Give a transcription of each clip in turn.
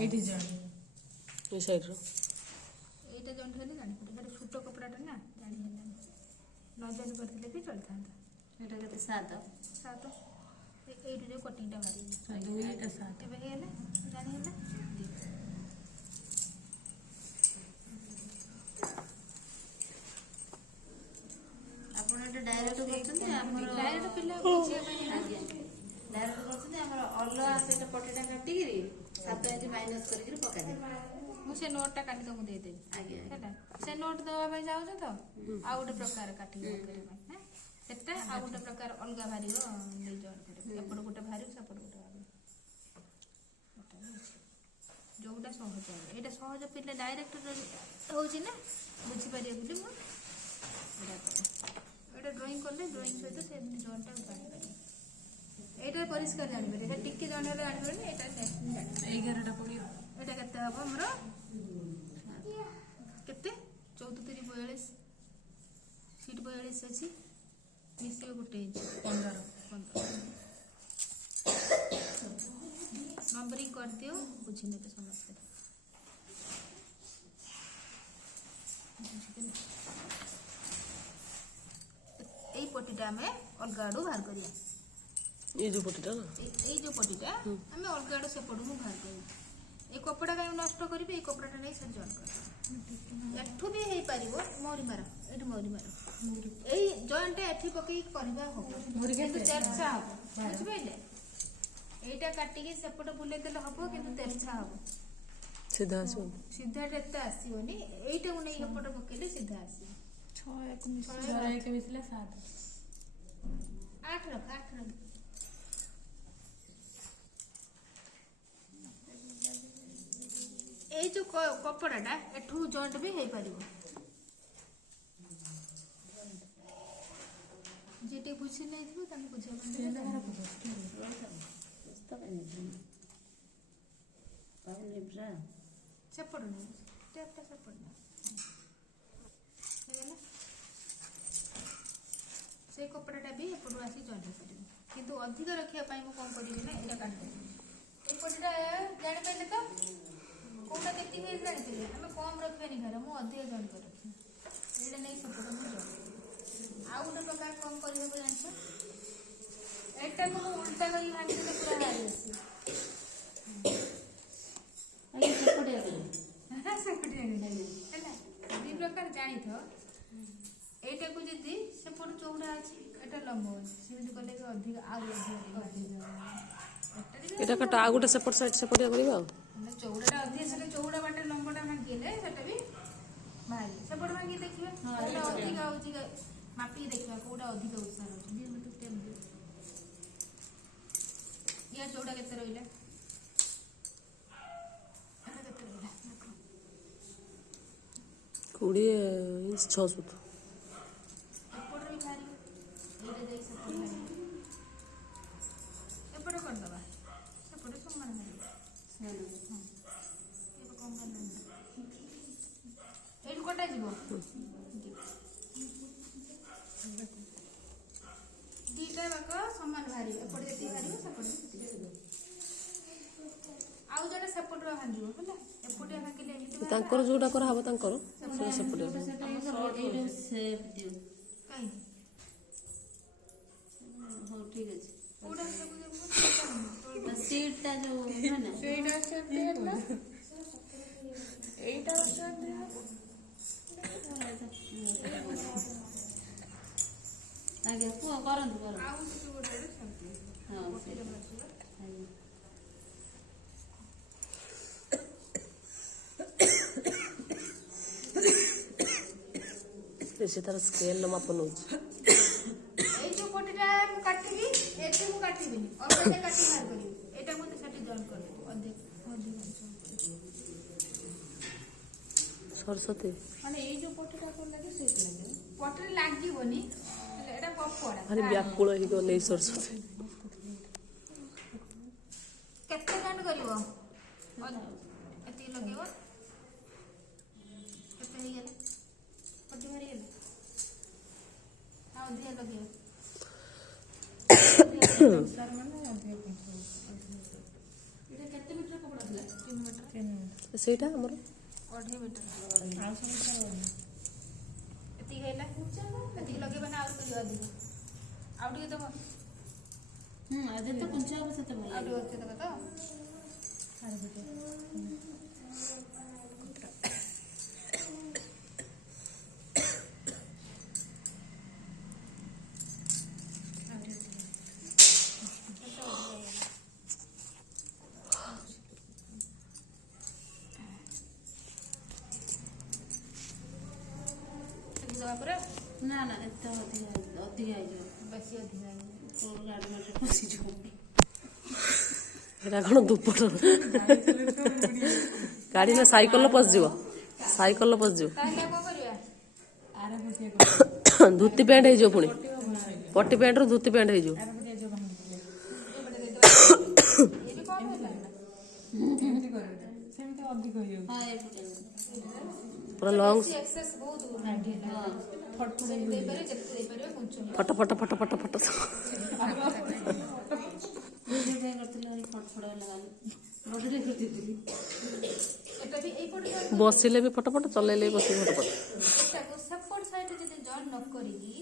ଏଇଠି ଜଏଣ୍ଟ ଏ ସାଇଡର ଏଇଟା ଜଏଣ୍ଟ ହେଲେ ଜାଣିପାରିବେ। ସେଟା ଛୋଟ କପଡ଼ାଟା ନା ଜାଣି ହେଲାନି। ନ ଜଏଣ୍ଟ କରିଥିଲେ ବି ଚଳିଥାନ୍ତା। ଏଇଟା କେତେ 7 ଏଇଠୁ ଯେଉଁ କଟିଂଟା ବାହାରି ଏଇଟା 7 ଏବେ ହେଇଗଲା ଜାଣି ହେଲା। ଆପଣ ଏଇଟା ଡାଇରେକ୍ଟ କରୁଛନ୍ତି ଆମର ଡାଇରେକ୍ଟ ପିଲା ବୁଝିବା ପାଇଁ ଆଜ୍ଞା ଡାଇରେକ୍ଟ କରୁଛନ୍ତି ଆମର ଅଲଗା ସେଇଟା ପଟିଟା କାଟିକିରି 7 ଇଞ୍ଚ ମାଇନସ୍ କରିକିରି ପକାଇଦେବେ। ମୁଁ ସେ ନୋଟଟା କାଟି ତମକୁ ଦେଇଦେବି। ଆଜ୍ଞା ହେଲା ସେ ନୋଟ ଦେବା ପାଇଁ ଚାହୁଁଛ ତ ଆଉ ଗୋଟେ ପ୍ରକାର କାଟିକି କରିବା ପାଇଁ ସେଟା ଆଉ ଗୋଟେ ପ୍ରକାର ଅଲଗା ବାହାରିବ। ଦୁଇ ଜଣ ଏପଟ ଗୋଟେ ବାହାରିବ ସେପଟ ଗୋଟେ ବାହାରିବ। ଯୋଉଟା ସହଜ ହେବ ଏଇଟା ସହଜ ପିଲା ଡାଇରେକ୍ଟ ହେଉଛି ନା ବୁଝିପାରିବେ ବୋଲି ମୁଁ ଏଇଟା ଡ୍ରଇଂ କଲେ ଡ୍ରଇଂ ସହିତ ସେ ଏମିତି ଜଏଣ୍ଟଟା ଜାଣିପାରିବେ। ଏଇଟା ପରିଷ୍କାର ଜାଣିପାରିବେ। ଏଇଟା ଟିକେ ଜଏଣ୍ଟ ହେଲେ ଜାଣିପାରିବେନି। ଏଇଟା ଜାଣିପାରିବେ। 11ଟା ପଡ଼ିବ। ଏଇଟା କେତେ ହେବ ଆମର କେତେ 34 42 ସିଟ୍ 42 ଅଛି ମିଶିବ 1 ଇଞ୍ଚ 15 ନମ୍ବରିଂ କରିଦିଅ ବୁଝିନେବେ ସମସ୍ତେ। ଏଇ ପଟିଟା ଆମେ ଅଲଗା ଆଡ଼ୁ ବାହାର କରିବା। ये जो पट्टीटा ना ଏଇ ଯେଉଁ ପଟିଟା ଆମେ ଅଲଗା ଆଡ଼ୁ ସେପଟକୁ ବାହାର କରିବୁ। এই କପଡ଼ା କାହିଁ ନଷ୍ଟ କରିବେ। ଏଇ କପଡ଼ାଟା ନେଇ ସେଠି ଜଏଣ୍ଟ କରିବେ। ଏଠୁ ବି ହେଇପାରିବ ମହୁରି ମାର ଏଠି ମହୁରି ମାର ଏଇ ଜଏଣ୍ଟଟା ଏଠି ପକେଇକି କରିବା ହବ କିନ୍ତୁ ତେରଛା ହବ ବୁଝିପାରିଲେ। ଏଇଟା କାଟିକି ସେପଟ ବୁଲେଇ ଦେଲେ ହବ କିନ୍ତୁ ତେରଛା ହବ सीधा आसो ସିଧା ଏତେ ଆସିବନି। ଏଇଟାକୁ ନେଇ ଏପଟ ପକେଇଲେ ସିଧା ଆସିବ। 6 1 ମିଶିଲା 7 8 ରଖ 8 ରଖ। ଏଇ ଯୋଉ କପଡ଼ାଟା ଏଠୁ ଜଏଣ୍ଟ ବି ହେଇପାରିବ। ଯେତେ ବୁଝି ନେଇଥିବ ତାଙ୍କୁ ବୁଝିବା ପାଇଁ ସେପଟ ନାହିଁ ଟେପଟା ସେପଟ ନାହିଁ ହେଇଗଲା। ସେ କପଡ଼ାଟା ବି ଏପଟୁ ଆସି ଜଏଣ୍ଟ ହେଇପାରିବ କିନ୍ତୁ ଅଧିକ ରଖିବା ପାଇଁ ମୁଁ କ'ଣ କରିବି ନା ଏଇଟା କାଟିଦେବି। ଏଇ ପଟିଟା ଜାଣିପାରିଲେ ତ କୋଉଟା କେତିକି ହେଇଛି ଜାଣିପାରିଲେ। ଆମେ କମ୍ ରଖିବାନି ଘର ମୁଁ ଅଧିକ ଜଏଣ୍ଟ କରି ରଖିବି। ଏଇଟା ନେଇ ସେପଟ ମୁଁ ଜଏଣ୍ଟ ଆଉ ଗୋଟେ ପ୍ରକାର କ'ଣ କରିବାକୁ ଜାଣିଛ। ଏଇଟାକୁ ମୁଁ ଉଲ୍ଟା କରି ଭାଙ୍ଗିଦେଲେ ପୁରା ବାହାରି ଆସିବ। ହେଲା ଦୁଇ ପ୍ରକାର ଜାଣିଥ। ଏଇଟାକୁ ଯଦି ସେପଟ ଚଉଡ଼ା ଅଛି ଏଟା ଲମ୍ବ ଅଛି ସେମିତି କଲେ ବି ଅଧିକ ଆଉ ଅଧିକ ଏଟା କାଟ ଆଉ ଗୋଟେ ସେପଟ ସାଇड ସେପଟିଆ କରିବା ଆଉ ଚଉଡ଼ାଟା ଅଧିକ ସେଟା ଚଉଡ଼ା ବାଟେ ଲମ୍ବଟା ଭାଙ୍ଗିଲେ ସେଟା ବି ବାହାରିବ। ସେପଟ ଭାଙ୍ଗି ଦେଖିବା କୋଉଟା ଅଧିକ ହଉଛି ମାପିକି ଦେଖିବା କୋଉଟା ଅଧିକ ଉତ୍ସାହ ହଉଛି। ୟା ଚଉଡ଼ା କେତେ ରହିଲା ଏଟା କେତେ ରହିଲା ଦେଖ 20 इंच 6 सूत ଏପଟରେ ବି ବାହାରିବ। ଏଇଟା ଯାଇ ସେପଟ ବାହାରିବ। ଏପଟେ କରିଦେବା ସେପଟେ ସମାନ ବାହାରିବ। ଏବେ କଣ ବାହାରିଲାନି ଏଇଠୁ କଟାଯିବ। ଦିଟା ବାକ ସମାନ ବାହାରିବ। ଏପଟେ ଯେତିକି ବାହାରିବ ସେପଟେ ଆଉ ଜଣେ ସେପଟରେ ଭାଙ୍ଗିବ ହେଲା। ଏପଟିଆ ଭାଙ୍ଗିଲେ ଏମିତି ତାଙ୍କର ଯୋଉଟା କରା ହବ ତାଙ୍କର ସେପଟିଆ କାହିଁକି ହଉ ଠିକ୍ ଅଛି। କୋଉଟା ସିଟ୍ଟା ଯୋଉ ନା ସେଇଟା ସେମିତି ହେଲା ଏଇଟା ଆଜ୍ଞା କୁହ କରନ୍ତୁ ଆଉ ଗୋଟେ ସେମିତି ହଁ से तार स्केल माप नउछ। এই যে পটিটা ମୁଁ কাটিবি এতে ମୁଁ কাটিবিনি অল্পতে কাটি বাହାର କରିବି। এটা মতে সেটি জয়েন করে অধিক सरस्वती মানে এই যে পটিটা কোন লাগে সেইটা লাগে পটিରେ ଲାଗିବନି ହେଲେ এটা କପଡା ଭାରି ବ୍ୟାକୁଳ ହେଇକି ଅନେଇ ସରସ୍ୱତୀ କେତେ ଜଏଣ୍ଟ କରିବ ଏତିକି ଲଗେଇବ କେତେ ହେଇଗଲା ପଟି ଭରି ଗଲା ଆଉ ଅଧିକ ଲଗେଇବ। ସାର୍ ମାନେ ଅଧିକ ସେଇଟା ଆମର 2.5 ମିଟର ଏତିକି ହେଲା ଏତିକି ଲଗେଇବା ନା ଆଉ ଟିକେ ଅଧିକ ଆଉ ଟିକେ ଦେବ ଯେତେ କୁଞ୍ଚା ହବ ସେତେ ଭଲ ଆଉ ଟିକେ ଅଧିକ ଦେବ ତ ଦେବା ପରେ ନା ନା ଏତେ ଅଧିକା ହେଇଯିବ ବେଶୀ ଅଧିକ ଗାଡ଼ି ମଟର ପଶିଯିବ ଏଇଟା କ'ଣ ଦୁପଟ ଗାଡ଼ି ନା ସାଇକେଲରେ ପଶିଯିବ ସାଇକେଲରେ ପଶିଯିବ ତାହେଲେ ଆଉ କ'ଣ କରିବା ଧୋତି ପ୍ୟାଣ୍ଟ ହେଇଯିବ ପୁଣି ପଟି ପ୍ୟାଣ୍ଟରୁ ଧୋତି ପ୍ୟାଣ୍ଟ ହେଇଯିବ ଏ ବି କ'ଣ ହେଲା ହଁ ଏପଟେ ପୁରା ଲଙ୍ଗ ଏକ୍ସେସ୍ ବହୁତ ହାଇଟ୍ ହେଲା ଦେଇପାରିବେ ଯେତେ ଦେଇପାରିବେ କୁଞ୍ଚ ଫଟ ଫଟ ଫଟ ଫଟ ଫଟ ଏଟା ବି ଏଇପଟେ ବସିଲେ ବି ଫଟ ଫଟ ଚଲେଇଲେ ବି ବସିକି ଫଟ ଫଟ ଏଟାକୁ ସେପଟ ସାଇଡ୍ ଯଦି ଜଏନ୍ ନ କରିକି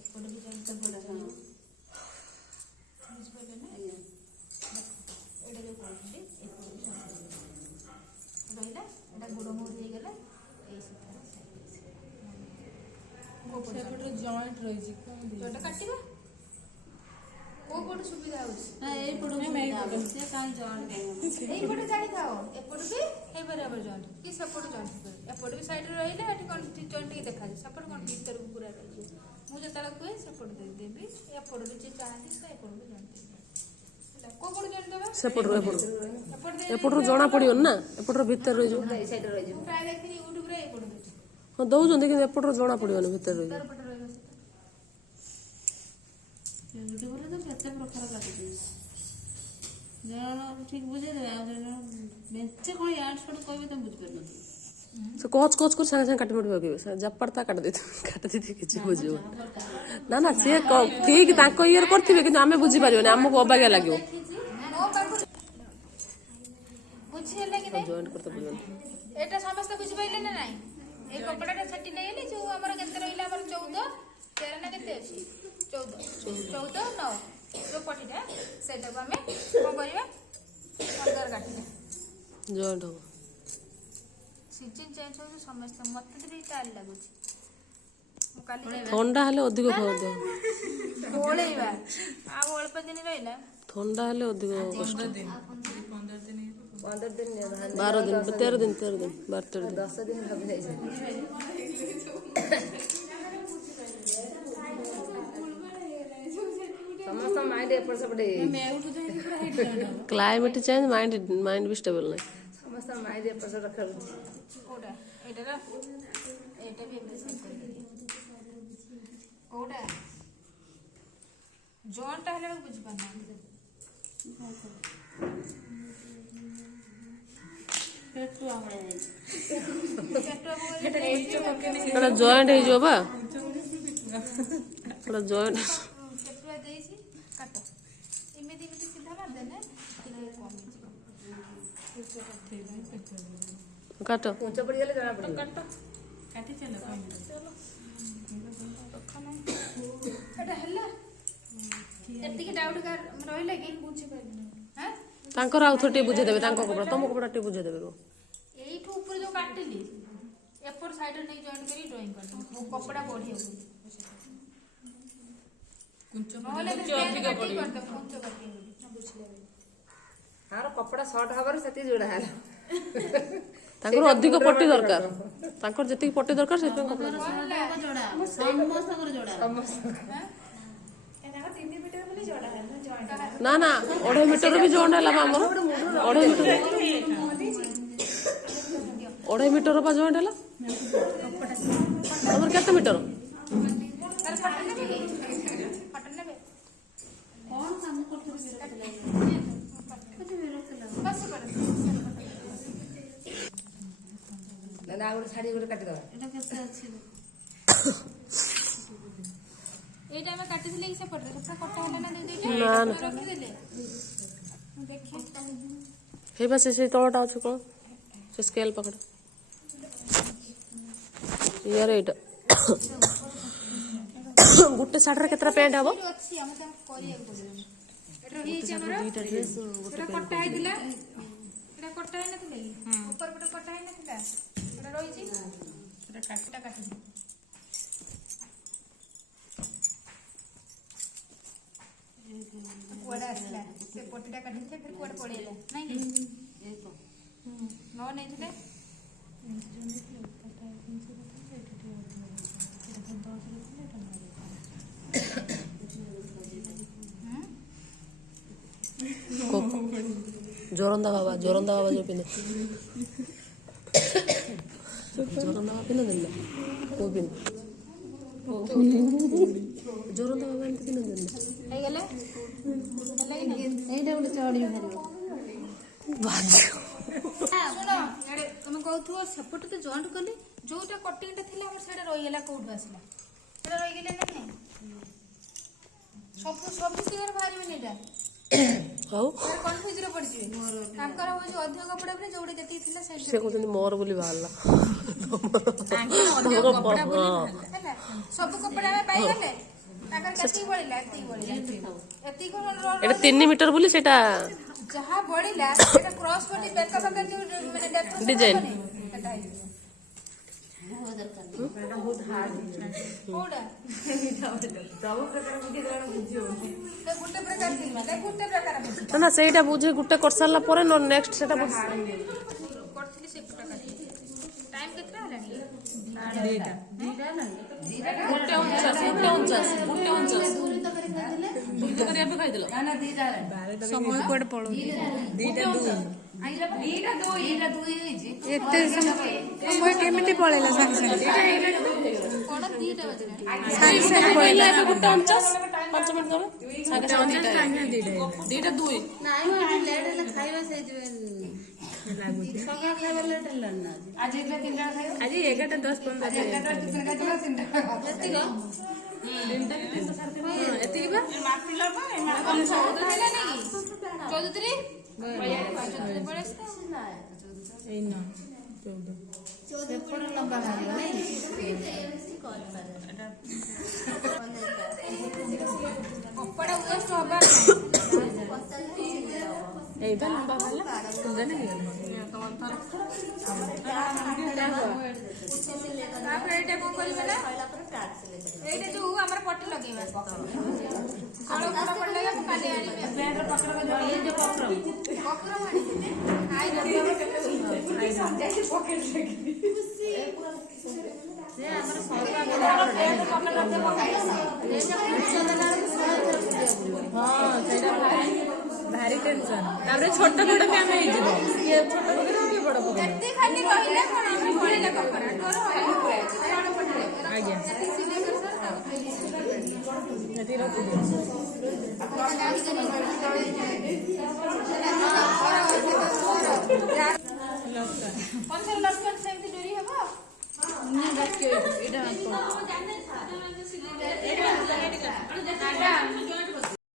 ଏପଟେ ବି ଜଏନ୍ କରିଦେବା ବୁଝିପାରିଲେ ନା ଏଇଟା ଯୋଉ କହୁଥିଲି ଏପଟେ ବି ଜଏନ୍ ରହିଲା ଏଟା ଗୋଡ଼ ମୋଡ଼ି ହେଇଗଲା ଏଇ ସୂତାରେ ସେପଟେ ଜଏଣ୍ଟ ରହିଛି ଯୋଉଟା କାଟିବା କୋଉ ପଟେ ସୁବିଧା ହଉଛି ଏଇପଟେ କାହିଁ ଜଏଣ୍ଟ ଏଇପଟେ ଜାଣିଥାଅ ଏପଟେ ବି ହେଇପାରିବ ଆମର ଜଏଣ୍ଟ କି ସେପଟେ ଜଏଣ୍ଟ ହେଇପାରିବ ଏପଟେ ବି ସାଇଡରେ ରହିଲେ ଏଠି କ'ଣ ଜଏଣ୍ଟ ଟିକେ ଦେଖାଯାଏ ସେପଟେ କ'ଣ ଭିତରକୁ ପୁରା ରହିଯିବ ମୁଁ ଯେତେବେଳେ କୁହେ ସେପଟେ ଦେଇଦେବି ଏପଟେ ବି ଯିଏ ଚାହାନ୍ତି ସେ ଏପଟେ ବି ଜଏଣ୍ଟ ଦେଇଦେବି ହେଲା କୋଉ ପଟେ ଜଏଣ୍ଟ ଦେବା ସେପଟରୁ ଏପଟରୁ ଏପଟେ ଏପଟରୁ ଜଣା ପଡ଼ିବନି ନା ଏପଟର ଭିତରେ ରହିଯିବ ମୁଁ ପ୍ରାୟ ଦେଖିନି ୟୁଟ୍ୟୁବରେ ଏପଟେ ଦେଉଛି ହଁ ଦଉଛନ୍ତି କିନ୍ତୁ ଏପଟରୁ ଜଣା ପଡ଼ିବନି ଭିତରେ ରହିଯିବ ତାର ପଟେ ରହିବ ସେଟା ୟୁଟ୍ୟୁବରେ ତ କେତେ ପ୍ରକାର କାଟୁଛି ଜଣ ଠିକ ବୁଝେଇଦେବେ ଆଉ ଜଣ ମେଞ୍ଚେ କ'ଣ ୟାର୍ଡ ସ୍ପଟ କହିବେ ତମେ ବୁଝିପାରୁନଥିବ ସେ କୋଚ୍ କୋଚ୍ କରି ସାଙ୍ଗେ ସାଙ୍ଗେ କାଟି ପଡ଼ି ପକେଇବେ ଜାପାଡ଼ ତା କାଟି ଦେଇଥିବେ କିଛି ବୁଝିବ ନା ନା ସିଏ ଠିକ୍ ତାଙ୍କ ଇଏରେ କରିଥିବେ କିନ୍ତୁ ଆମେ ବୁଝିପାରିବନି ଆମକୁ ଅବାଗିଆ ଲାଗିବ ମୋ ପାଖରୁ ବୁଝିହେଲା କି ନାଇଁ ଜଏଣ୍ଟ କରତେ ପଡ଼ିବନି ଏଇଟା ସମସ୍ତେ ବୁଝିପାରିଲେ ନା ନାଇଁ এই କପଡ଼ାଟା ଛାଟି ନେଇଗଲେ ଯୋଉ ଆମର କେତେ ରହିଲା ଆମର 14 13 ନା କେତେ ଅଛି 14 9 ଯୋଉ ପଟିଟା ସେଇଟାକୁ ଆମେ କ'ଣ କରିବା 15 କାଟିବା ଜଏଣ୍ଟ ହବ ସିଜନ୍ ଚେଞ୍ଜ ହଉଛି ସମସ୍ତେ ମତେ ତ ଟିକେ ଟାଇମ୍ ଲାଗୁଛି ମୁଁ କାଲି ଥଣ୍ଡା ହେଲେ ଅଧିକ ଖାଉଥିବ ଓଳେଇବା ଆଉ ଅଳ୍ପ ଦିନ ରହିଲା ଥଣ୍ଡା ହେଲେ ଅଧିକ କଷ୍ଟ 15 ଦିନ 12 ଦିନ 13 ଦିନ 12 13 ଦିନ 10 ଦିନ ସମସ୍ତ ମାଇଣ୍ଡ ଏପଟ ସେପଟ କ୍ଲାଇମେଟ୍ ଚେଞ୍ଜ ମାଇଣ୍ଡ ବି ଷ୍ଟେବଲ ନାହିଁ ସମସ୍ତ ମାଇଣ୍ଡ ଏପଟ ସେପଟ ଖେଳୁଛି କୋଉଟା ଏଇଟା ଏଇଟା ବି ଏବେ ସେଟ୍ କରିଦେବି କୋଉଟା ଜଏଣ୍ଟଟା ହେଲେ ମୁଁ ବୁଝିପାରୁନାହାନ୍ତି ସେଟା ଜଏଣ୍ଟ ହେଇଯିବ ବା ସେଟା ଜଏଣ୍ଟ କେଟୁଆ ଦେଇଛି କାଟ ଏମିତି ଏମିତି ସିଧା ମାରିଦେଲେ ଟିକେ କମିଯିବ କାଟ ଉଞ୍ଚ ପଡ଼ିଗଲେ ଜଣା ପଡ଼ିବ କାଟ କାଟି ଚାଲ ଏଟା ହେଲା ଏତିକି ଡାଉଟ୍ ରହିଲା କି ବୁଝିପାରିଲିନି ହାଁ ତାଙ୍କର ଆଉ ଥରେ ଟିକେ ବୁଝେଇଦେବେ ତାଙ୍କ କପଡ଼ା ତମ କପଡ଼ା ଟିକେ ବୁଝେଇଦେବେ ଏଇଠୁ ଉପରେ ଯୋଉ କାଟିଲି ଏପଟ ସାଇଡରେ ନେଇ ଜଏଣ୍ଟ କରି ଡ୍ରଇଂ କରିଦେବି କପଡ଼ା ବଢିବ ବୋଲି ନହେଲେ ଅଧିକ ପଡ଼ିବ କୁଞ୍ଚ କାଟି ବୁଝିଲେ ତାର କପଡ଼ା ସର୍ଟ ହବାରେ ସେତିକି ଯୋଡ଼ା ହେଲା ତାଙ୍କର ଅଧିକ ପଟି ଦରକାର ତାଙ୍କର ଯେତିକି ପଟି ଦରକାର ସେଥିପାଇଁ କପଡ଼ା ସମସ୍ତଙ୍କର ଯୋଡ଼ା ନା ନା 2.5 ମିଟର ବି ଜଏଣ୍ଟ ହେଲା ବା ଆମର 2.5 ମିଟର ବା ଜଏଣ୍ଟ ହେଲା ତମର କେତେ ମିଟର କ'ଣ କାମ କରୁଥିଲେ ଆଉ ଗୋଟେ ଶାଢ଼ୀ ଗୋଟେ କାଟିଦେବା ଏଇଟା କେତେ ଅଛି এইটা আমি কাটিছিলে কি সেপটে সেটা কটা হলো না দুইটা না না রখি দিলে দেখি ହେଇ ବା ସେ ତଳଟା ଅଛି କ'ଣ से स्केल पकड़ यार एटा गुटे साड़ी केतरा पैंट हम ଅଛି ଆମେ ତାକୁ କରିବାକୁ ପଡ଼ିବନି ଏଟା ହେଇଛି ଆମର ଏଟା କଟା ହେଇଥିଲା ଏଟା କଟା ହେଇନଥିଲା କି ଉପର ପଟେ କଟା ହେଇନଥିଲା ଏଟା ରହିଛି ଏଟା କାଟି କୁଆଡ଼େ ଆସିଲା ସେ ପଟିଟା କାଟିଥିଲେ ଫେର କୁଆଡ଼େ ପଳେଇଲା ନାଇଁ କି ନ ନେଇଥିଲେ जोरंदा बाबा जो पिने जोरंदा बाबा पिने दिल्ला को पिने जोरंदा बाबा एंत पिने दिल्ला ହେଇଗଲା ଏଇଟା ଗୋଟେ ଚଢ଼ି ବାହାରିବ ଶୁଣ ଇଆଡ଼େ ତମେ କହୁଥିବ ସେପଟେ ତ ଜଏଣ୍ଟ କଲି ଯୋଉଟା କଟିଂଟା ଥିଲା ଆମର ସେଇଟା ରହିଗଲା କୋଉଠୁ ଆସିଲା ସେଇଟା ରହିଗଲା ନା ନାଇଁ ସବୁ ସ୍ଥିତିରେ ବାହାରିବନି ଏଇଟା ହଉ କନଫ୍ୟୁଜରେ ପଡ଼ିଯିବେ ତାଙ୍କର ହଉଛି ଅଧିକ କପଡ଼ା ପରେ ଯୋଉଟା ଯେତିକି ଥିଲା ସେ ସେଇଟା କହୁଛନ୍ତି ମୋର ବୋଲି ବାହାରିଲା ହେଲା ସବୁ କପଡ଼ା ଆମେ ପାଇଗଲେ ତାଙ୍କର କେତିକି ବଳିଲା ଏତିକି ଏଟା 3 ମିଟର ବୋଲି ସେଟା ଯାହା ବଳିଲା ସେଟା କ୍ରସ୍ ବଡି ବେକ ପାଖରେ ଯୋଉ ମାନେ Design. ସେଟା ହେଇଯିବ କୋଉଟା ଗୋଟେ ପ୍ରକାର ଥିଲା ଗୋଟେ ପ୍ରକାର ନା ନା ସେଇଟା ବୁଝେ ଗୁଟେ କରି ସାରିଲା ପରେ ନ ନେକ୍ସଟ ସେଟା କରିଥିଲି ସେ ପ୍ରକାର ଟାଇମ୍ କେତେ ହେଲାଣି ସମୟ କୁଆଡେ ପଳଉଛି ଏତେ ସମୟ କେମିତି ପଳେଇଲା ସାଙ୍ଗେ ସାଙ୍ଗେ କଣ ଦିଟା ବାଜିଲାଣି ସାଙ୍ଗେ ସାଙ୍ଗେ ପଳେଇଲା ଏବେ ଗୁଟେ 49 5 ମିନିଟ ତଳେ ସାଙ୍ଗେ ସାଙ୍ଗେ ଦିଟା ଦୁଇ ଖାଇବା ସେଇଥିପାଇଁ ସକାଳ ଖାଇବା ଲେଟ୍ ହେଲାଣି ନା ଆଜି ଏଇଟା 3 ଜଣ ଖାଇବ ଆଜି 11:10 ଏତିକି ବା ଚଉଧୁରୀ ଏଇ ନା 14 ସେପଟ ଲମ୍ବା ବାହାରିବ ନାଇଁ କପଡ଼ା ୱେଷ୍ଟ ହବାର ଏଇଟା ଲମ୍ବା ବାହାରିଲା ତୁମେ ନାହିଁ ତାପରେ ଏଇଟା କଣ କରିବେ ନା ଏଇଟା ଯୋଉ ଆମର ପଟି ଲଗେଇବା ପଟି ଲଗେଇବା କାଲି ଆଣିବେ ଭାରି ଟେନସନ ତାପରେ ଛୋଟ ଛୋଟ କାମ ହେଇଯିବ କିଏ ଛୋଟ ପକେଇବ କିଏ ବଡ ପକେଇବ ଏତେ ଖାଲି ରହିଲେ କଣ ଆମେ ପଳେଇଲା କପଡ଼ା ଡର ଆଜ୍ଞା ଏତିକି ରଖିଦିଅ ସେମିତି ଡୋରି ହବ ଏଇଟା